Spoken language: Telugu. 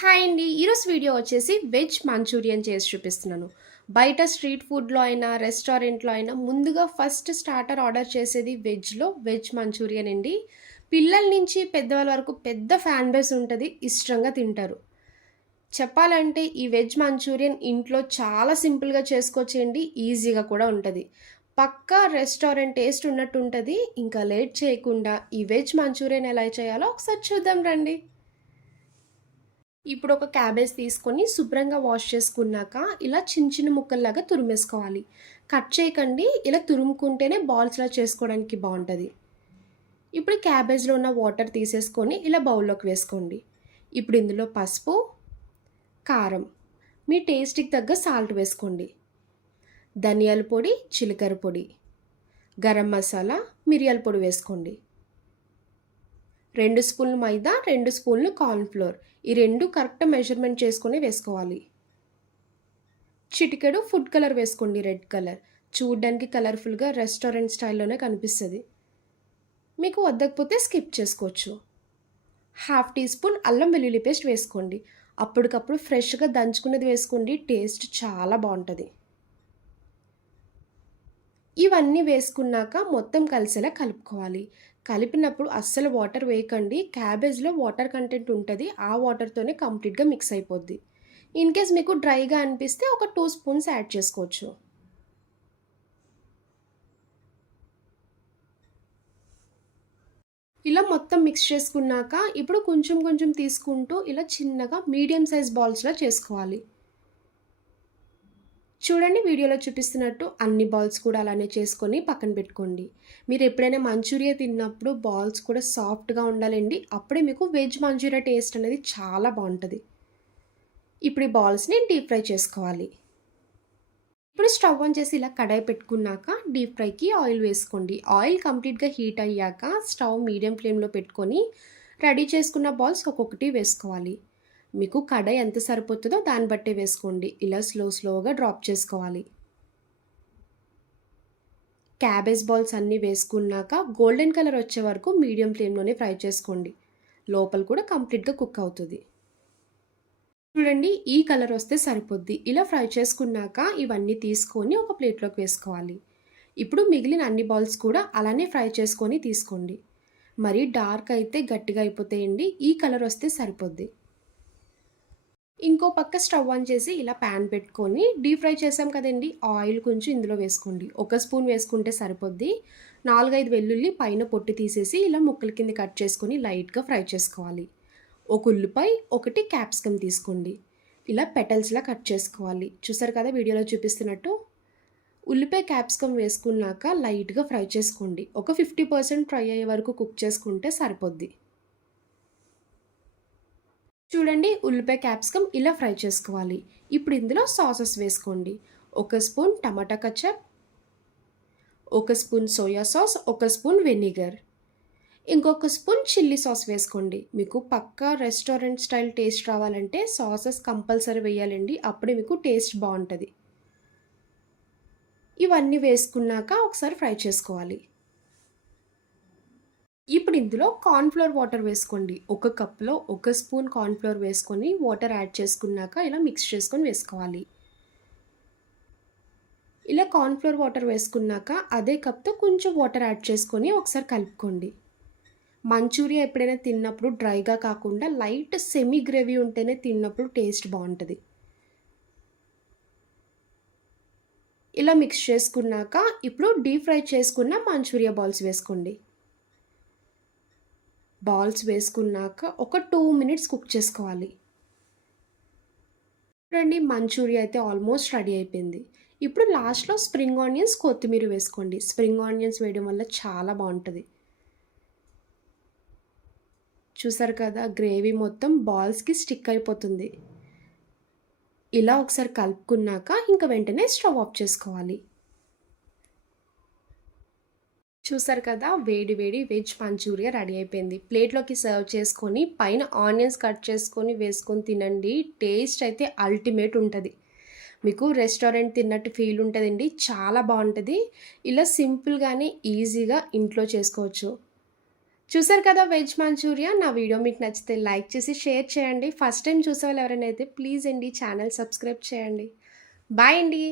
హాయ్ అండి. ఈరోజు వీడియో వచ్చేసి వెజ్ మంచూరియన్ చేసి చూపిస్తున్నాను. బయట స్ట్రీట్ ఫుడ్లో అయినా రెస్టారెంట్లో అయినా ముందుగా ఫస్ట్ స్టార్టర్ ఆర్డర్ చేసేది వెజ్లో వెజ్ మంచూరియన్ అండి. పిల్లల నుంచి పెద్దవాళ్ళ వరకు పెద్ద ఫ్యాన్ బేస్ ఉంటుంది ఇష్టంగా తింటారు. చెప్పాలంటే ఈ వెజ్ మంచూరియన్ ఇంట్లో చాలా సింపుల్గా చేసుకోవచ్చండి ఈజీగా కూడా ఉంటుంది. పక్కా రెస్టారెంట్ టేస్ట్ ఉన్నట్టు ఉంటుంది ఇంకా లేట్ చేయకుండా ఈ వెజ్ మంచూరియన్ ఎలా చేయాలో ఒకసారి చూద్దాం రండి. ఇప్పుడు ఒక క్యాబేజ్ తీసుకొని శుభ్రంగా వాష్ చేసుకున్నాక ఇలా చిన్న చిన్న ముక్కల్లాగా తురిమేసుకోవాలి. కట్ చేయకండి ఇలా తురుముకుంటేనే బాల్స్లా చేసుకోవడానికి బాగుంటుంది ఇప్పుడు క్యాబేజ్లో ఉన్న వాటర్ తీసేసుకొని ఇలా బౌల్లోకి వేసుకోండి. ఇప్పుడు ఇందులో పసుపు కారం మీ టేస్ట్కి తగ్గ సాల్ట్ వేసుకోండి. ధనియాల పొడి చిలకర పొడి గరం మసాలా మిరియాల పొడి వేసుకోండి. రెండు స్పూన్లు మైదా రెండు స్పూన్లు కార్న్ఫ్లోర్. ఈ రెండు కరెక్ట్ మెజర్మెంట్ చేసుకొని వేసుకోవాలి. చిటికెడు ఫుడ్ కలర్ వేసుకోండి రెడ్ కలర్. చూడ్డానికి కలర్ఫుల్గా రెస్టారెంట్ స్టైల్లోనే కనిపిస్తుంది. మీకు వద్దకపోతే స్కిప్ చేసుకోవచ్చు. హాఫ్ టీ స్పూన్ అల్లం వెల్లుల్లి పేస్ట్ వేసుకోండి. అప్పటికప్పుడు ఫ్రెష్గా దంచుకున్నది వేసుకోండి టేస్ట్ చాలా బాగుంటుంది. ఇవన్నీ వేసుకున్నాక మొత్తం కలిసేలా కలుపుకోవాలి. కలిపినప్పుడు అస్సలు వాటర్ వేయకండి. క్యాబేజ్లో వాటర్ కంటెంట్ ఉంటుంది. ఆ వాటర్తోనే కంప్లీట్గా మిక్స్ అయిపోద్ది. ఇన్ కేస్ మీకు డ్రైగా అనిపిస్తే ఒక టూ స్పూన్స్ యాడ్ చేసుకోవచ్చు. ఇలా మొత్తం మిక్స్ చేసుకున్నాక ఇప్పుడు కొంచెం కొంచెం తీసుకుంటూ ఇలా చిన్నగా మీడియం సైజ్ బాల్స్లా చేసుకోవాలి. చూడండి వీడియోలో చూపిస్తున్నట్టు అన్ని బాల్స్ కూడా అలానే చేసుకొని పక్కన పెట్టుకోండి. మీరు ఎప్పుడైనా మంచూరియా తిన్నప్పుడు బాల్స్ కూడా సాఫ్ట్గా ఉండాలండి. అప్పుడే మీకు వెజ్ మంచూరియా టేస్ట్ అనేది చాలా బాగుంటుంది. ఇప్పుడు ఈ బాల్స్ని డీప్ ఫ్రై చేసుకోవాలి. ఇప్పుడు స్టవ్ ఆన్ చేసి ఇలా కడాయి పెట్టుకున్నాక డీప్ ఫ్రైకి ఆయిల్ వేసుకోండి. ఆయిల్ కంప్లీట్గా హీట్ అయ్యాక స్టవ్ మీడియం ఫ్లేమ్లో పెట్టుకొని రెడీ చేసుకున్న బాల్స్ ఒక్కొక్కటి వేసుకోవాలి. మీకు కడాయి ఎంత సరిపోతుందో దాన్ని బట్టే వేసుకోండి. ఇలా స్లో స్లోగా డ్రాప్ చేసుకోవాలి. క్యాబేజ్ బాల్స్ అన్నీ వేసుకున్నాక గోల్డెన్ కలర్ వచ్చే వరకు మీడియం ఫ్లేమ్లోనే ఫ్రై చేసుకోండి. లోపల కూడా కంప్లీట్గా కుక్ అవుతుంది. చూడండి ఈ కలర్ వస్తే సరిపోద్ది. ఇలా ఫ్రై చేసుకున్నాక ఇవన్నీ తీసుకొని ఒక ప్లేట్లోకి వేసుకోవాలి. ఇప్పుడు మిగిలిన అన్ని బాల్స్ కూడా అలానే ఫ్రై చేసుకొని తీసుకోండి. మరీ డార్క్ అయితే గట్టిగా అయిపోతాయండి. ఈ కలర్ వస్తే సరిపోద్ది. ఇంకో పక్క స్టవ్ ఆన్ చేసి ఇలా ప్యాన్ పెట్టుకొని డీప్ ఫ్రై చేసాం కదండి. ఆయిల్ కొంచెం ఇందులో వేసుకోండి. ఒక స్పూన్ వేసుకుంటే సరిపోద్ది. నాలుగైదు వెల్లుల్లి పైన పొట్టి తీసేసి ఇలా ముక్కల కింద కట్ చేసుకొని లైట్గా ఫ్రై చేసుకోవాలి. ఒక ఉల్లిపాయ ఒకటి క్యాప్సికమ్ తీసుకోండి. ఇలా పెటల్స్లా కట్ చేసుకోవాలి. చూసారు కదా వీడియోలో చూపిస్తున్నట్టు? ఉల్లిపాయ క్యాప్సికమ్ వేసుకున్నాక లైట్గా ఫ్రై చేసుకోండి. ఒక ఫిఫ్టీ పర్సెంట్ ఫ్రై అయ్యే వరకు కుక్ చేసుకుంటే సరిపోద్ది. చూడండి ఉల్లిపాయ క్యాప్సికమ్ ఇలా ఫ్రై చేసుకోవాలి. ఇప్పుడు ఇందులో సాసెస్ వేసుకోండి. ఒక స్పూన్ టమాటా కచప్ ఒక స్పూన్ సోయా సాస్ ఒక స్పూన్ వెనిగర్ ఇంకొక స్పూన్ చిల్లీ సాస్ వేసుకోండి. మీకు పక్కా రెస్టారెంట్ స్టైల్ టేస్ట్ రావాలంటే సాసెస్ కంపల్సరీ వేయాలండి. అప్పుడే మీకు టేస్ట్ బాగుంటుంది. ఇవన్నీ వేసుకున్నాక ఒకసారి ఫ్రై చేసుకోవాలి. ఇప్పుడు ఇందులో కార్న్ఫ్లోర్ వాటర్ వేసుకోండి. ఒక కప్లో ఒక స్పూన్ కార్న్ఫ్లోర్ వేసుకొని వాటర్ యాడ్ చేసుకున్నాక ఇలా మిక్స్ చేసుకొని వేసుకోవాలి. ఇలా కార్న్ఫ్లోర్ వాటర్ వేసుకున్నాక అదే కప్తో కొంచెం వాటర్ యాడ్ చేసుకొని ఒకసారి కలుపుకోండి. మంచూరియా ఎప్పుడైనా తిన్నప్పుడు డ్రైగా కాకుండా లైట్ సెమీ గ్రేవీ ఉంటేనే తిన్నప్పుడు టేస్ట్ బాగుంటుంది. ఇలా మిక్స్ చేసుకున్నాక ఇప్పుడు డీప్ ఫ్రై చేసుకున్న మంచూరియా బాల్స్ వేసుకోండి. బాల్స్ వేసుకున్నాక ఒక టూ మినిట్స్ కుక్ చేసుకోవాలి. చూడండి మంచూరియా అయితే ఆల్మోస్ట్ రెడీ అయిపోయింది. ఇప్పుడు లాస్ట్లో స్ప్రింగ్ ఆనియన్స్ కొత్తిమీర వేసుకోండి. స్ప్రింగ్ ఆనియన్స్ వేయడం వల్ల చాలా బాగుంటుంది. చూసారు కదా గ్రేవీ మొత్తం బాల్స్కి స్టిక్ అయిపోతుంది. ఇలా ఒకసారి కలుపుకున్నాక ఇంకా వెంటనే స్టవ్ ఆఫ్ చేసుకోవాలి. చూసారు కదా వేడి వేడి వెజ్ మంచూరియా రెడీ అయిపోయింది. ప్లేట్లోకి సర్వ్ చేసుకొని పైన ఆనియన్స్ కట్ చేసుకొని వేసుకొని తినండి. టేస్ట్ అయితే అల్టిమేట్ ఉంటుంది. మీకు రెస్టారెంట్ తిన్నట్టు ఫీల్ ఉంటుందండి. చాలా బాగుంటుంది. ఇలా సింపుల్గానే ఈజీగా ఇంట్లో చేసుకోవచ్చు. చూసారు కదా వెజ్ మంచూరియా? నా వీడియో మీకు నచ్చితే లైక్ చేసి షేర్ చేయండి. ఫస్ట్ టైం చూసే వాళ్ళు ఎవరైనా అయితే ప్లీజ్ అండి ఛానల్ సబ్స్క్రైబ్ చేయండి. బాయ్ అండి.